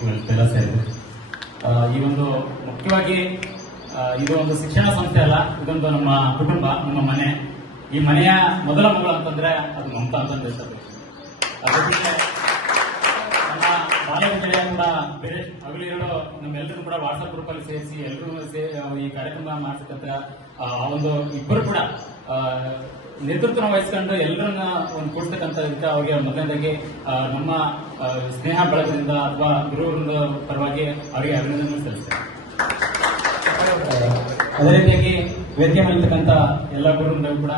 ಇವೆಲ್ಲ ಸೇರಿದೆ. ಈ ಒಂದು ಮುಖ್ಯವಾಗಿ ಇದು ಒಂದು ಶಿಕ್ಷಣ ಸಂಸ್ಥೆ ಅಲ್ಲ, ಇದೊಂದು ನಮ್ಮ ಕುಟುಂಬ, ನಮ್ಮ ಮನೆ. ಈ ಮನೆಯ ಮೊದಲ ಮಗಳು ಅಂತಂದ್ರೆ ಅದು ಮಮತಾ ಅಂತ ಹೇಳ್ತಾರೆ. ಅದಕ್ಕೆ ನಮ್ಮ ಬಾಲ್ಯ ಗೆಳೆಯ ಕೂಡ ಬೇರೆ ಹಗಲಿರೋ ನಮ್ಮೆಲ್ಲರೂ ಕೂಡ ವಾಟ್ಸ್ಆಪ್ ಗ್ರೂಪ್ ಅಲ್ಲಿ ಸೇರಿಸಿ ಎಲ್ಲರೂ ಈ ಕಾರ್ಯಕ್ರಮ ಮಾಡಿಸತಕ್ಕಂಥ ಒಂದು ಇಬ್ಬರು ಕೂಡ ನೇತೃತ್ವ ವಹಿಸ್ಕೊಂಡು ಎಲ್ಲರನ್ನ ಒಂದು ಕೂಡಿಸ್ತಕ್ಕಂಥ ಅವ್ರಿಗೆ ಮೊದಲನೇದಾಗಿ ನಮ್ಮ ಸ್ನೇಹ ಬಳಗದಿಂದ ಅಥವಾ ಗುರುವೃಂದ ಪರವಾಗಿ ಅವರಿಗೆ ಅಭಿನಂದನೆ ಸಲ್ಲಿಸ್ತೇನೆ. ಅದೇ ರೀತಿಯಾಗಿ ವೇದಿಕೆ ಮೇಲಿರ್ತಕ್ಕಂಥ ಎಲ್ಲ ಗುರುವೃಂದ ಕೂಡ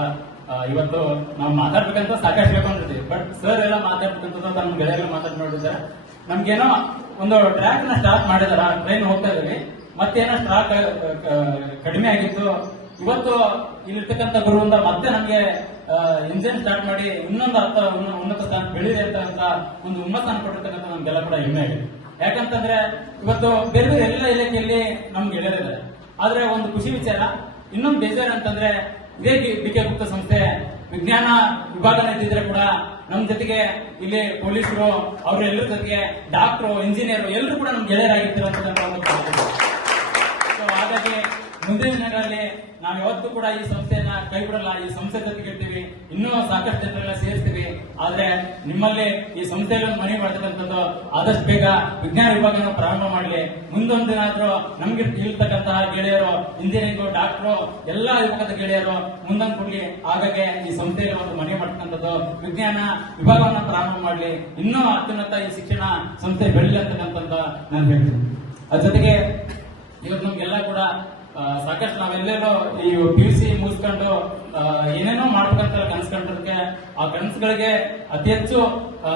ಇವತ್ತು ನಾವು ಮಾತಾಡ್ಬೇಕಂತ ಸಾಕಷ್ಟು ಬೇಕೊಂಡಿರ್ತೀವಿ. ಬಟ್ ಸರ್ ಎಲ್ಲ ಮಾತಾಡ್ತಕ್ಕಂಥದ್ದು ನಮ್ಮ ಗೆಳೆಯರೆಲ್ಲ ಮಾತಾಡ್ಕೊಂಡಿದ್ದಾರೆ. ನಮ್ಗೇನೋ ಒಂದು ಟ್ರ್ಯಾಕ್ ನ ಸ್ಟಾರ್ಟ್ ಮಾಡಿದಾರ, ಟ್ರೈನ್ ಹೋಗ್ತಾ ಇದ್ದೀವಿ, ಮತ್ತೇನೋ ಸ್ಟಾಕ್ ಕಡಿಮೆ ಆಗಿತ್ತು. ಇವತ್ತು ಇಲ್ಲಿರ್ತಕ್ಕಂಥ ಗುರುವಿಂದ ಮತ್ತೆ ನಮ್ಗೆ ಇಂಜಿನ್ ಸ್ಟಾರ್ಟ್ ಮಾಡಿ ಇನ್ನೊಂದು ಉನ್ನತ ಸ್ಥಾನ ಬೆಳಿದೆ ಅಂತ ಒಂದು ಹುಮ್ಮಸ್ಸನ್ನು ಕೊಟ್ಟಿರ್ತಕ್ಕಂಥ ನಮ್ಗೆಲ್ಲ ಕೂಡ ಹೆಮ್ಮೆ ಆಗಿದೆ. ಯಾಕಂತಂದ್ರೆ ಇವತ್ತು ಬೇರೆ ಬೇರೆ ಎಲ್ಲ ಇಲಾಖೆಯಲ್ಲಿ ನಮ್ಗೆ ಗೆಳೆಯರಿದ್ದಾರೆ. ಆದ್ರೆ ಒಂದು ಖುಷಿ ವಿಚಾರ, ಇನ್ನೊಂದು ಬೇಜಾರು ಅಂತಂದ್ರೆ ಇದೇ ಬಿ.ಕೆ. ಗುಪ್ತಾ ಸಂಸ್ಥೆ ವಿಜ್ಞಾನ ವಿಭಾಗನ ಇದ್ದಿದ್ರೆ ಕೂಡ ನಮ್ ಜೊತೆಗೆ ಇಲ್ಲಿ ಪೊಲೀಸರು ಅವರೆಲ್ಲರ ಜೊತೆಗೆ ಡಾಕ್ಟರು, ಇಂಜಿನಿಯರ್ ಎಲ್ಲರೂ ಕೂಡ ನಮ್ ಗೆಳೆಯರಾಗಿರ್ತಿರಂತ ಹಾಗಾಗಿ ಮುಂದಿನ ದಿನಗಳಲ್ಲಿ ನಾವು ಯಾವತ್ತೂ ಕೂಡ ಈ ಸಂಸ್ಥೆಯನ್ನ ಕೈ ಬಿಡಲ್ಲ. ಈ ಸಂಸ್ಥೆ ಜೊತೆಗೆ ಇರ್ತೀವಿ, ಇನ್ನೂ ಸಾಕಷ್ಟು ಜನರೆಲ್ಲ ಸೇರಿಸ್ತೀವಿ. ಆದ್ರೆ ನಿಮ್ಮಲ್ಲಿ ಈ ಸಂಸ್ಥೆಯಲ್ಲಿ ಒಂದು ಮನವಿ ಮಾಡ್ತಕ್ಕಂಥದ್ದು ಆದಷ್ಟು ಬೇಗ ವಿಜ್ಞಾನ ವಿಭಾಗನ ಪ್ರಾರಂಭ ಮಾಡಲಿ. ಮುಂದೊಂದು ದಿನ ಆದ್ರೂ ನಮ್ಗೆ ಇರ್ತಕ್ಕಂತಹ ಗೆಳೆಯರು, ಇಂಜಿನಿಯರಿಂಗ್, ಡಾಕ್ಟರು, ಎಲ್ಲಾ ವಿಭಾಗದ ಗೆಳೆಯರು ಮುಂದೊಂದು ಕೊಡ್ಲಿ. ಹಾಗಾಗಿ ಈ ಸಂಸ್ಥೆಯಲ್ಲಿ ಒಂದು ಮನವಿ ಮಾಡ್ತಕ್ಕಂಥದ್ದು ವಿಜ್ಞಾನ ವಿಭಾಗವನ್ನ ಪ್ರಾರಂಭ ಮಾಡಲಿ, ಇನ್ನೂ ಅತ್ಯುನ್ನತ ಈ ಶಿಕ್ಷಣ ಸಂಸ್ಥೆ ಬೆಳಲಿ ಅಂತಕ್ಕಂಥದ್ದು ನಾನು ಹೇಳ್ತೀನಿ. ಅದ್ರ ಜೊತೆಗೆ ಇವತ್ತು ನಮ್ಗೆಲ್ಲ ಕೂಡ ಸಾಕಷ್ಟು ನಾವೆಲ್ಲರೂ ಈ PUC ಮುಗಿಸ್ಕೊಂಡು ಏನೇನೋ ಮಾಡ್ಬೇಕಂತ ಕನಸ್ಕೊಂಡಿರೋದಕ್ಕೆ ಆ ಕನಸುಗಳಿಗೆ ಅತಿ ಹೆಚ್ಚು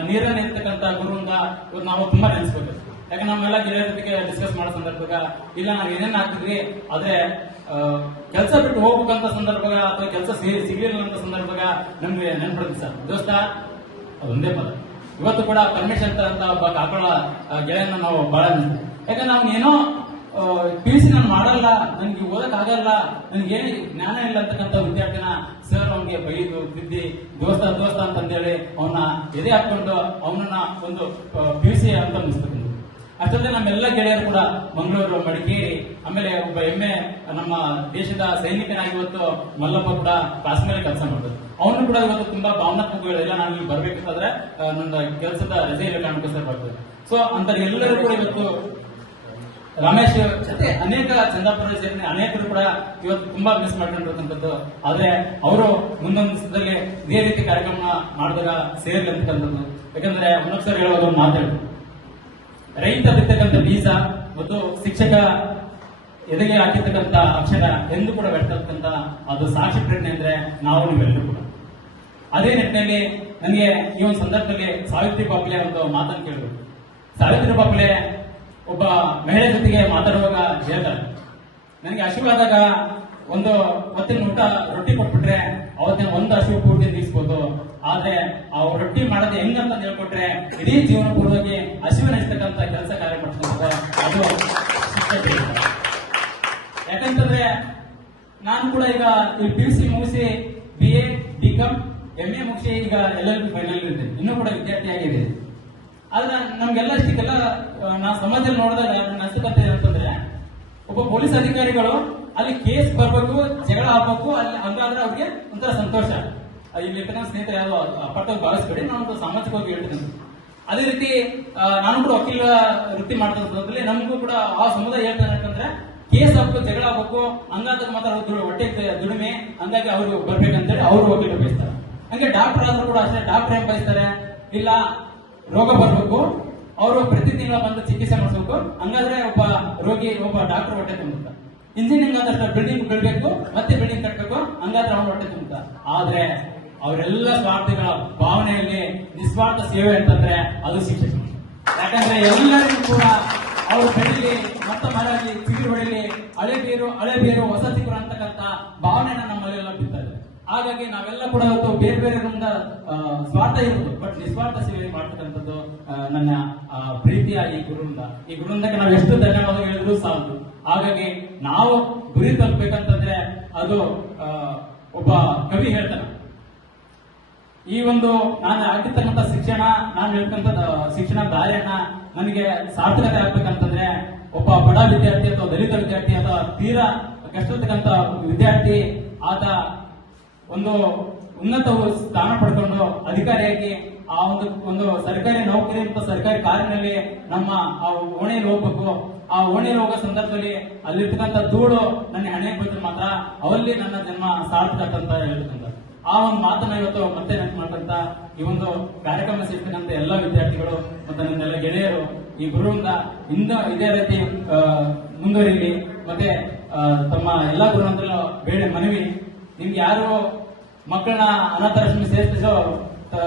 ನೀರನ್ನ ಇರ್ತಕ್ಕಂಥ ಗುರುವಿಂದ ಇವತ್ತು ನಾವು ತುಂಬಾ ನೆನೆಸ್ಬೇಕು. ಯಾಕಂದ್ರೆ ನಮ್ಮೆಲ್ಲ ಗೆಳೆಯರ ಜೊತೆಗೆ ಡಿಸ್ಕಸ್ ಮಾಡೋ ಸಂದರ್ಭದಾಗ ಇಲ್ಲ ನಾವು ಏನೇನ್ ಆಗ್ತಿದ್ವಿ, ಆದ್ರೆ ಕೆಲಸ ಬಿಟ್ಟು ಹೋಗ್ಬೇಕಂತ ಸಂದರ್ಭ ಅಥವಾ ಕೆಲಸ ಸಿಗ್ಲಿಲ್ಲ ಅಂತ ಸಂದರ್ಭದಾಗ ನಮ್ಗೆ ನೆನ್ಪಿಡುತ್ತೆ ಸರ್, ದೋಸ್ತ ಅದೊಂದೇ ಪದ. ಇವತ್ತು ಕೂಡ ಪರ್ಮಿಷನ್ ಅಂತ ಒಬ್ಬ ಕಾಕೊಳ್ಳೋ ಗೆಳೆಯನ್ನ ನಾವು ಬಹಳ ಯಾಕಂದ್ರೆ ನಾವು ಏನೋ PUC ನಾನು ಮಾಡಲ್ಲ, ನನ್ಗೆ ಓದಕ್ ಆಗಲ್ಲ, ನನ್ಗೆ ಏನು ಜ್ಞಾನ ಇಲ್ಲ ಅಂತಕ್ಕಂಥ ವಿದ್ಯಾರ್ಥಿನ ಸರ್ ಅವ್ನಿಗೆ ಬೈದು ತಿದ್ದಿ ದೋಸ್ತ ಅಂತಂದೇಳಿ ಅವನ್ನ ಎದೆ ಹಾಕೊಂಡು ಅವನನ್ನ ಒಂದು PUC ಅಂತ ಅನಿಸ್ತಕ್ಕಂಥ. ಅಷ್ಟೊಂದೇ ನಮ್ಮೆಲ್ಲ ಗೆಳೆಯರು ಕೂಡ ಮಂಗಳೂರು, ಮಡಿಕೇರಿ, ಆಮೇಲೆ ಒಬ್ಬ ಹೆಮ್ಮೆ ನಮ್ಮ ದೇಶದ ಸೈನಿಕನಾಗಿ ಇವತ್ತು ಮಲ್ಲಪ್ಪ ಕೂಡ ಕ್ಲಾಸ್ ಮೇಲೆ ಕೆಲಸ ಮಾಡೋದು. ಅವನು ಕೂಡ ಇವತ್ತು ತುಂಬಾ ಭಾವನಾತ್ಮಕಗಳು ಇಲ್ಲ, ನಾನು ಇಲ್ಲಿ ಬರ್ಬೇಕಂದ್ರೆ ನನ್ನ ಕೆಲಸದ ರಜೆ ಇಲ್ಲ ಕಾರಣಕ್ಕೋಸ್ಕರ ಬರ್ತದೆ. ಸೊ ಅಂತ ಎಲ್ಲರೂ ಕೂಡ ಇವತ್ತು ರಮೇಶ್ ಜೊತೆ ಅನೇಕ ಚಂದಾಪುರ ಸೇರಿ ಅನೇಕರು ಕೂಡ ಇವತ್ತು ತುಂಬಾ ಮಿಸ್ ಮಾಡ್ಕೊಂಡಿರ್ತಕ್ಕಂಥದ್ದು. ಆದ್ರೆ ಅವರು ಮುಂದೊಂದು ದಿವಸದಲ್ಲಿ ಇದೇ ರೀತಿ ಕಾರ್ಯಕ್ರಮ ಮಾಡಿದಾಗ ಸೇರ್ಲಿ ಅಂತಕ್ಕಂಥದ್ದು. ಯಾಕಂದ್ರೆ ಉನ್ನತ ಸರ್ ಹೇಳುವಾಗ ಮಾತಾಡು, ರೈತ ಬಿತ್ತಕ್ಕಂಥ ಬೀಜ ಮತ್ತು ಶಿಕ್ಷಕ ಎದೆಗೆ ಹಾಕಿರ್ತಕ್ಕಂಥ ಅಕ್ಷರ ಎಂದು ಕೂಡ ಬೆಳೆತಕ್ಕಂಥ ಅದು ಸಾಕ್ಷಿ ಪ್ರಜ್ಞೆ ಅಂದ್ರೆ ನಾವು ನೀವೆಲ್ಲರೂ ಕೂಡ. ಅದೇ ನಿಟ್ಟಿನಲ್ಲಿ ನನಗೆ ಈ ಒಂದು ಸಂದರ್ಭದಲ್ಲಿ ಸಾವಿತ್ರಿ ಬಾಪಲೆ ಒಂದು ಮಾತನ್ನು ಕೇಳಬೇಕು. ಸಾವಿತ್ರಿ ಬಾಪಲೆ ಒಬ್ಬ ಮಹಿಳೆ ಜೊತೆಗೆ ಮಾತಾಡುವಾಗ ಹೇಳ್ತಾರೆ, ನನಗೆ ಹಸಿವಾದಾಗ ಒಂದು ಹೊತ್ತಿನ ಊಟ ರೊಟ್ಟಿ ಕೊಟ್ಬಿಟ್ರೆ ಅವತ್ತಿನ ಒಂದು ಹಸಿವು ಪೂರ್ತಿ ನೀಗಿಸ್ಬೋದು. ಆದ್ರೆ ಆ ರೊಟ್ಟಿ ಮಾಡೋದು ಹೆಂಗಂತ ಹೇಳ್ಕೊಟ್ರೆ ಇಡೀ ಜೀವನ ಪೂರ್ವವಾಗಿ ಹಸಿವಿನಿಸ್ತಕ್ಕಂಥ ಕೆಲಸ ಕಾರ್ಯ ಮಾಡ್ತಕ್ಕಂಥ ಅದು ಯಾಕಂತಂದ್ರೆ ನಾನು ಕೂಡ ಈಗ ಈ PUC ಮುಗಿಸಿ BA, BCom, MA ಮುಗಿಸಿ ಈಗ LLB ಫೈನಲ್ ಇರ್ತೇನೆ, ಇನ್ನೂ ಕೂಡ ವಿದ್ಯಾರ್ಥಿ ಆಗಿದೆ. ಆದ್ರೆ ನಮ್ಗೆಲ್ಲ ಇಷ್ಟಕ್ಕೆಲ್ಲ ನಾ ಸಮಾಜದಲ್ಲಿ ನೋಡಿದಾಗ ನನ್ನ ಅನ್ಸಕಂತ ಏನಂತಂದ್ರೆ ಒಬ್ಬ ಪೊಲೀಸ್ ಅಧಿಕಾರಿಗಳು ಅಲ್ಲಿ ಕೇಸ್ ಬರ್ಬೇಕು, ಜಗಳ ಆಗ್ಬೇಕು, ಅಲ್ಲಿ ಹಂಗಾದ್ರೆ ಅವ್ರಿಗೆ ಒಂಥರ ಸಂತೋಷ. ಇಲ್ಲಿ ಸ್ನೇಹಿತರೆ ಯಾವ್ದು ಅಪ್ಪಟ್ಟಾಗಿ ಭಾವಿಸ್ಬೇಡಿ, ನಾನು ಸಾಮಾಜಿಕವಾಗಿ ಹೇಳ್ತೀನಿ. ಅದೇ ರೀತಿ ನಾನು ಕೂಡ ವಕೀಲ ವೃತ್ತಿ ಮಾಡ್ತಂದ್ರೆ ನಮಗೂ ಕೂಡ ಆ ಸಮುದಾಯ ಹೇಳ್ತಾನೆ ಯಾಕಂದ್ರೆ ಕೇಸ್ ಆಗ್ಬೇಕು, ಜಗಳ ಆಗ್ಬೇಕು, ಹಂಗಾದ್ರೆ ಮಾತ್ರ ಹೊಟ್ಟೆ ದುಡಿಮೆ, ಹಂಗಾಗಿ ಅವರು ಬರ್ಬೇಕಂತೇಳಿ ಅವರು ವಕೀಲ ಬಯಸ್ತಾರೆ. ಹಂಗೆ ಡಾಕ್ಟರ್ ಆದ್ರೂ ಕೂಡ ಅಷ್ಟೇ, ಡಾಕ್ಟರ್ ಏನ್ ಬಯಸ್ತಾರೆ, ಇಲ್ಲ ರೋಗ ಬರ್ಬೇಕು, ಅವರು ಪ್ರತಿ ತಿಂಗಳ ಬಂದು ಚಿಕಿತ್ಸೆ ಮಾಡಿಸ್ಬೇಕು, ಹಂಗಾದ್ರೆ ಒಬ್ಬ ರೋಗಿ ಒಬ್ಬ ಡಾಕ್ಟರ್ ಹೊಟ್ಟೆ ತುಂಬುತ್ತ. ಇಂಜಿನಿಯರಿಂಗ್ ಆದಷ್ಟು ಬಿಲ್ಡಿಂಗ್ ಬೆಳಬೇಕು, ಮತ್ತೆ ಬಿಲ್ಡಿಂಗ್ ಕಟ್ಟಬೇಕು, ಹಂಗಾದ್ರೆ ಅವನು ಹೊಟ್ಟೆ ತುಂಬುತ್ತ. ಆದ್ರೆ ಅವರೆಲ್ಲ ಸ್ವಾರ್ಥಗಳ ಭಾವನೆಯಲ್ಲಿ ನಿಸ್ವಾರ್ಥ ಸೇವೆ ಅಂತಂದ್ರೆ ಅದು ಶಿಕ್ಷಕ. ಯಾಕಂದ್ರೆ ಎಲ್ಲರಿಗೂ ಕೂಡ ಅವರು ಬೆಳೀಲಿ, ಮತ್ತೆ ಮರಳಿ, ಚಿಗುರು ಹೊಡಿಲಿ, ಹಳೆ ಬೇರು ಹೊಸ ಚಿಗುರು ಅಂತಕ್ಕಂಥ ಭಾವನೆನ ನಮ್ಮಲ್ಲೆಲ್ಲ ಬಿತ್ತಾರೆ. ಹಾಗಾಗಿ ನಾವೆಲ್ಲ ಕೂಡ ಇವತ್ತು ಬೇರೆ ಬೇರೆ ಸ್ವಾರ್ಥ ಇರುವುದು, ಬಟ್ ನಿಸ್ವಾರ್ಥ ಸೇವೆ ಮಾಡ್ತಕ್ಕಂಥದ್ದು ನನ್ನ ಪ್ರೀತಿಯ ಈ ಗುರುವಿಂದಕ್ಕೆ ನಾವು ಎಷ್ಟು ಧನ್ಯವಾದ ಹೇಳಿದ್ರು ಸಾಲದು. ಹಾಗಾಗಿ ನಾವು ಗುರಿ ತಲುಪಬೇಕಂತಂದ್ರೆ ಅದು ಒಬ್ಬ ಕವಿ ಹೇಳ್ತಾನೆ, ಈ ಒಂದು ನಾನು ಆಗಿರ್ತಕ್ಕಂಥ ಶಿಕ್ಷಣ, ನಾನು ಹೇಳ್ತಕ್ಕಂಥ ಶಿಕ್ಷಣ ದಾರಿಯನ್ನ ನನಗೆ ಸಾರ್ಥಕತೆ ಆಗ್ಬೇಕಂತಂದ್ರೆ ಒಬ್ಬ ಬಡ ವಿದ್ಯಾರ್ಥಿ ಅಥವಾ ದಲಿತ ವಿದ್ಯಾರ್ಥಿ ಅಥವಾ ತೀರಾ ಕಷ್ಟತಕ್ಕಂತ ವಿದ್ಯಾರ್ಥಿ ಆತ ಒಂದು ಉನ್ನತ ಸ್ಥಾನ ಪಡ್ಕೊಂಡು ಅಧಿಕಾರಿಯಾಗಿ ಆ ಒಂದು ಸರ್ಕಾರಿ ನೌಕರಿ ಮತ್ತು ಸರ್ಕಾರಿ ಕಾರಿನಲ್ಲಿ ನಮ್ಮ ಆ ಓಣೆಯಲ್ಲಿ ಹೋಗ್ಬೇಕು. ಆ ಓಣೆಯಲ್ಲಿ ಹೋಗೋ ಸಂದರ್ಭದಲ್ಲಿ ಅಲ್ಲಿರ್ತಕ್ಕಂಥ ಧೂಳು ನನ್ನ ಹಣೆ ಬಂದ್ರೆ ಮಾತ್ರ ಅವಲ್ಲಿ ನನ್ನ ಜನ್ಮ ಸಾರ್ಥಕ ಅಂತ ಹೇಳ್ತಕ್ಕಂಥ ಆ ಒಂದು ಮಾತನ್ನ ಇವತ್ತು ಮತ್ತೆ ನೆನಪು ಮಾಡ್ತಂತ ಈ ಒಂದು ಕಾರ್ಯಕ್ರಮ ಸೇರ್ತಕ್ಕಂಥ ಎಲ್ಲ ವಿದ್ಯಾರ್ಥಿಗಳು ಮತ್ತು ನನ್ನೆಲ್ಲ ಗೆಳೆಯರು ಈ ಗುರುವಿಂದ ಇನ್ನೂ ಇದೇ ರೀತಿ ಮುಂದುವರಿಲಿ. ಮತ್ತೆ ತಮ್ಮ ಎಲ್ಲಾ ಗುರುವಂತರಲ್ಲೂ ಬೇಳೆ ಮನವಿ, ನಿಮ್ಗೆ ಯಾರು ಮಕ್ಕಳನ್ನ ಅನಾಥಾಶ್ರಮ ಸೇರಿಸೋ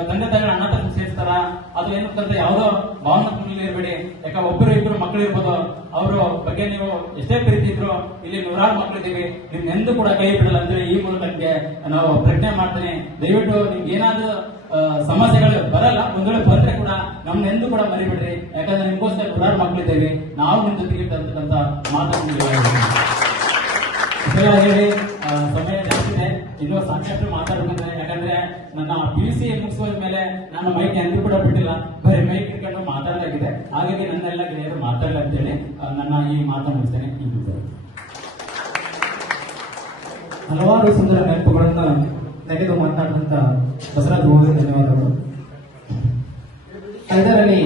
ತಂದೆ ತಾಯಿಗಳ ಅನಾಥಾಶ್ರಮ ಸೇರಿಸ್ತಾರ ಅದು ಏನಂತ ಯಾವುದೋ ಭಾವನಾತ್ಮಕ ಇರಬೇಡಿ. ಯಾಕೆ ಒಬ್ಬರು ಇಬ್ಬರು ಮಕ್ಕಳು ಇರ್ಬೋದು, ಅವ್ರ ಬಗ್ಗೆ ನೀವು ಎಷ್ಟೇ ಪ್ರೀತಿ ಇದ್ರು ಇಲ್ಲಿ ನೂರಾರು ಮಕ್ಕಳಿದ್ದೀವಿ, ನಿಮ್ಗೆಂದೂ ಕೂಡ ಕೈ ಬಿಡಲ್ಲ ಅಂದ್ರೆ ಈ ಮೂಲಕ ನಾವು ಪ್ರಜ್ಞೆ ಮಾಡ್ತೇನೆ. ದಯವಿಟ್ಟು ನಿಮ್ಗೆ ಏನಾದ್ರೂ ಸಮಸ್ಯೆಗಳು ಬರಲ್ಲ, ಒಂದ್ ವೇಳೆ ಬಂದ್ರೆ ಕೂಡ ನಮ್ನೆಂದೂ ಕೂಡ ಮರಿಬಿಡ್ರಿ. ಯಾಕಂದ್ರೆ ನಿಮ್ಗೋಸ್ಕರ ನೂರಾರು ಮಕ್ಕಳಿದ್ದೇವೆ, ನಾವು ನಿಮ್ ಜೊತೆಗೆ ಇರ್ತಕ್ಕಂಥ ಹೇಳಿ ಸಮಯ ಜಾಸ್ತಿ ಇದೆ, ಇನ್ನೂ ಸಾಕಷ್ಟು ಮಾತಾಡ್ಬೇಕಂದ್ರೆ. ಯಾಕಂದ್ರೆ ನನ್ನ PUC ಮುಗಿಸುವ ಮೇಲೆ ನಾನು ಮೈಕ್ ಎಂದೂ ಕೂಡ ಬಿಟ್ಟಿಲ್ಲ, ಬರೀ ಮೈಕ್ ಇಟ್ಕೊಂಡು ಮಾತಾಡಲಾಗಿದೆ. ಹಾಗಾಗಿ ನನ್ನೆಲ್ಲ ಗೆಳೆಯರು ಮಾತಾಡಲ್ಲ ಅಂತೇಳಿ ನನ್ನ ಈ ಮಾತು ಮುಗಿಸ್ತೇನೆ. ಹಲವಾರು ಸುಂದರ ನೆನಪುಗಳನ್ನ ನೆಗೆದು ಮಾತನಾಡಿದಂತ ಬಸವರಾಜ್ ಗೋವಿಂದ ಧನ್ಯವಾದಗಳು. ಹೈದರ್ ಅಲಿ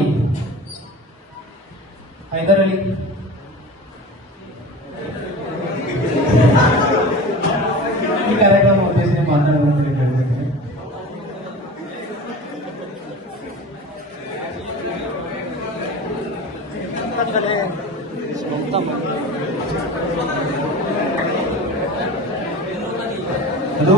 ಈ ಕಾರ್ಯಕ್ರಮ ಉದ್ದೇಶಿಸಿ ಮಾತನಾಡುವಂತ ಕೇಳಿದ್ದೇನೆ. ಹಲೋ.